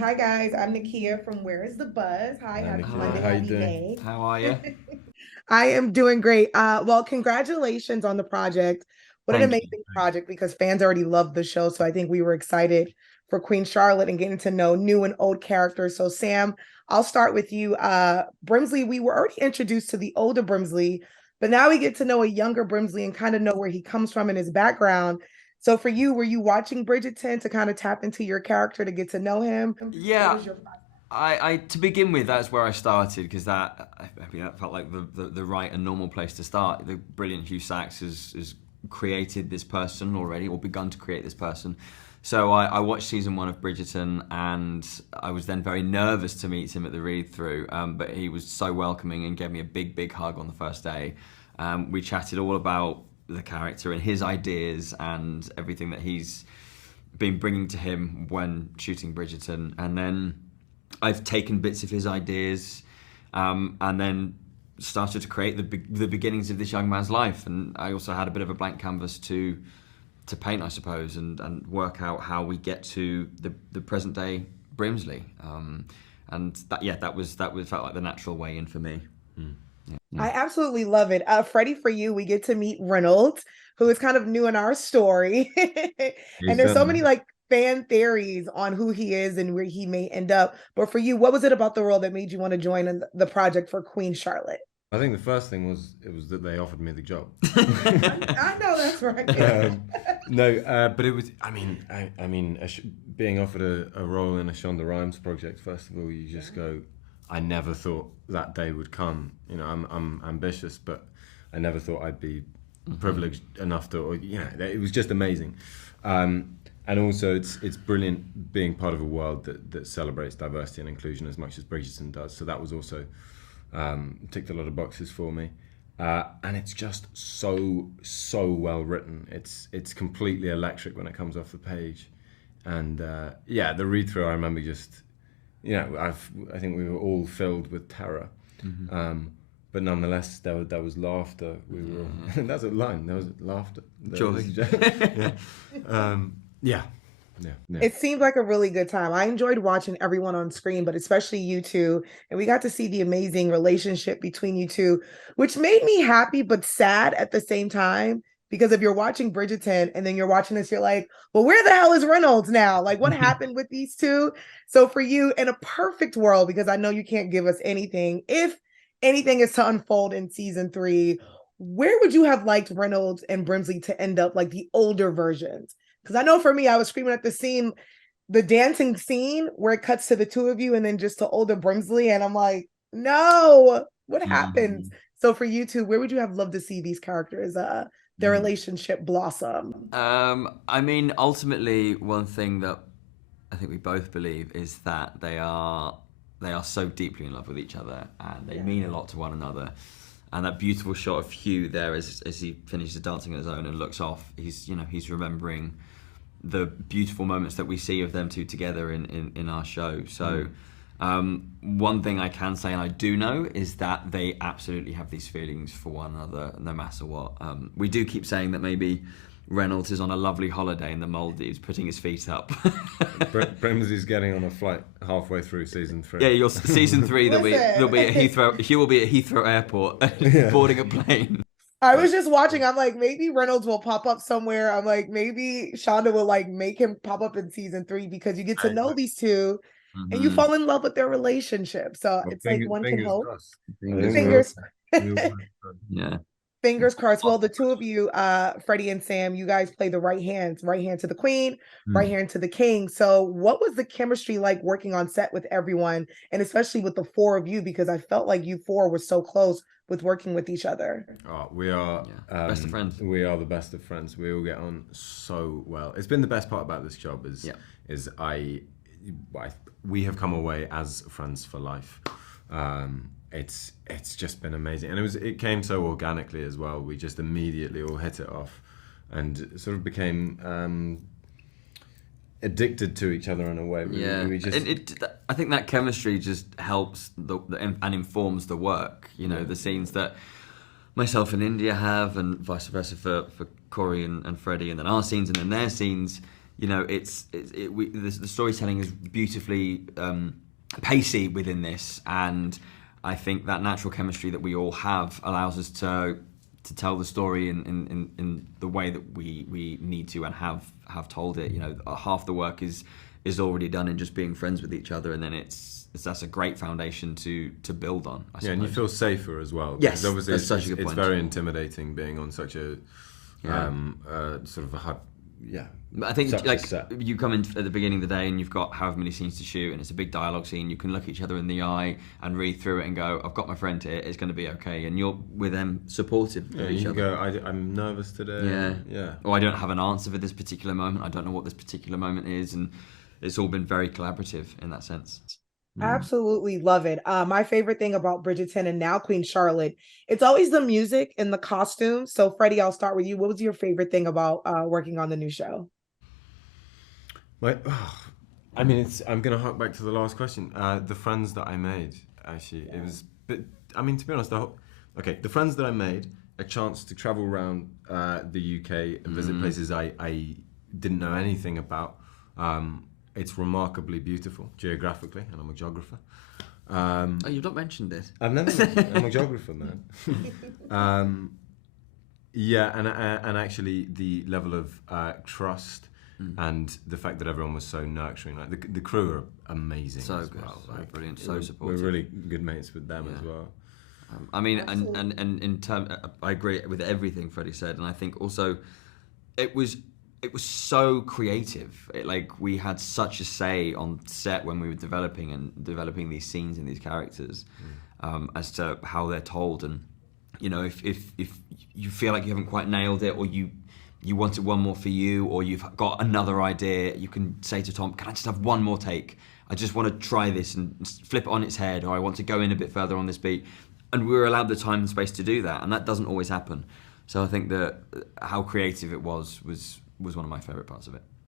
Hi guys, I'm Nakia from Where is the Buzz? Hi, Hi, happy Nikia. Monday, How you happy doing? May. How are you? I am doing great. Well, congratulations on the project. What an Thank you. amazing project because fans already loved the show. So I think we were excited for Queen Charlotte and getting to know new and old characters. So Sam, I'll start with you. Brimsley, we were already introduced to the older Brimsley, but now we get to know a younger Brimsley and kind of know where he comes from and his background. So for you, were you watching Bridgerton to kind of tap into your character to get to know him? What Yeah, was your I to begin with, that's where I started because that felt like the right and normal place to start. The brilliant Hugh Sachs has created this person already, or begun to create this person. So I watched season one of Bridgerton, and I was then very nervous to meet him at the read through. But he was so welcoming and gave me a big hug on the first day. We chatted all about the character and his ideas and everything that he's been bringing to him when shooting Bridgerton, and then I've taken bits of his ideas, and then started to create the beginnings of this young man's life. And I also had a bit of a blank canvas to paint, I suppose, and work out how we get to the present day Brimsley. And that felt like the natural way in for me. I absolutely love it. Freddie, for you, we get to meet Reynolds, who is kind of new in our story. And He's there's so done. many like fan theories on who he is and where he may end up. But for you, what was it about the role that made you want to join in the project for Queen Charlotte? I think the first thing was it was that they offered me the job. I know that's right. No, but it was. Being offered a role in a Shonda Rhimes project. First of all, you just go. I never thought that day would come. You know, I'm ambitious, but I never thought I'd be privileged enough to. Or, it was just amazing. And also, it's brilliant being part of a world that celebrates diversity and inclusion as much as Bridgerton does. So that was also ticked a lot of boxes for me. And it's just so well written. It's completely electric when it comes off the page. And the read through, I remember just, I think we were all filled with terror. But nonetheless, there was laughter. We were all, that's a line. There was laughter. Surely. Yeah. Yeah. Yeah. It seemed like a really good time. I enjoyed watching everyone on screen, but especially you two. And we got to see the amazing relationship between you two, which made me happy but sad at the same time. Because if you're watching Bridgerton and then you're watching this, you're like, well, where the hell is Reynolds now? Like, what happened with these two? So, for you, in a perfect world, because I know you can't give us anything, if anything is to unfold in season three, where would you have liked Reynolds and Brimsley to end up, like the older versions? Because I know for me, I was screaming at the scene, the dancing scene where it cuts to the two of you and then just to older Brimsley. And I'm like, no, what happens? Mhm. So for you two, where would you have loved to see these characters, their relationship blossom? Ultimately, one thing that I think we both believe is that they are so deeply in love with each other, and they mean a lot to one another. And that beautiful shot of Hugh there as he finishes dancing on his own and looks off, he's remembering the beautiful moments that we see of them two together in our show. So one thing I can say, and I do know, is that they absolutely have these feelings for one another no matter what. We do keep saying that maybe Reynolds is on a lovely holiday in the Maldives, putting his feet up. Brimsley's getting on a flight halfway through season 3. Yeah, you're season 3. They'll be at Heathrow. Hugh will be at Heathrow Airport, boarding a plane. I was just watching. I'm like, maybe Reynolds will pop up somewhere. I'm like, maybe Shonda will like make him pop up in season three because you get to know these two and you Hmm. fall in love with their relationship. So Well, it's like one can fingers hope. crossed. I Fingers think Fingers crossed. we all hope so. Yeah. fingers crossed. Well, the two of you, Freddie and Sam, you guys play the right hand to the queen, right Mm. hand to the king. So what was the chemistry like working on set with everyone and especially with the four of you? Because I felt like you four were so close with working with each other. Oh, we are Yeah. Best of friends. we are the best of friends. We all get on so well. It's been the best part about this job Yeah. is we have come away as friends for life. It's just been amazing, and it came so organically as well. We just immediately all hit it off, and sort of became addicted to each other in a way. Yeah, We just I think that chemistry just helps and informs the work. The scenes that myself and India have, and vice versa for Corey and Freddie, and then our scenes and then their scenes. the storytelling is beautifully pacey within this, and I think that natural chemistry that we all have allows us to tell the story in the way that we need to and have told it. Half the work is already done in just being friends with each other, and then that's a great foundation to build on, I suppose. Yeah, and you feel safer as well. Yes, obviously that's such a good it's point. very intimidating being on such a sort of a hard, I think such a like set. you come in at the beginning of the day and you've got however many scenes to shoot, and it's a big dialogue scene. You can look each other in the eye and read through it and go, "I've got my friend here. It's going to be okay." And you're with them, supportive of each you other. go, I'm nervous today. Yeah. Or I don't have an answer for this particular moment. I don't know what this particular moment is, and it's all been very collaborative in that sense. Absolutely love it. My favorite thing about Bridgerton and now Queen Charlotte, it's always the music and the costumes. So Freddie, I'll start with you. What was your favorite thing about working on the new show? I mean, I'm going to hark back to the last question. The friends that I made, actually, it was. But I mean, to be honest, the friends that I made, a chance to travel around the UK and visit places I didn't know anything about. It's remarkably beautiful geographically, and I'm a geographer. You've not mentioned this. I've never. I'm a geographer, man. And actually, the level of trust and the fact that everyone was so nurturing. Like the crew are amazing. So as good, well. so brilliant, so supportive. We're really good mates with them as well. I mean, and in terms, I agree with everything Freddie said, and I think also it was so creative. We had such a say on set when we were developing these scenes and these characters, as to how they're told. And if you feel like you haven't quite nailed it, or you wanted one more for you, or you've got another idea, you can say to Tom, "Can I just have one more take? I just want to try this and flip it on its head, or I want to go in a bit further on this beat." And we were allowed the time and space to do that, and that doesn't always happen. So I think that how creative it was one of my favourite parts of it.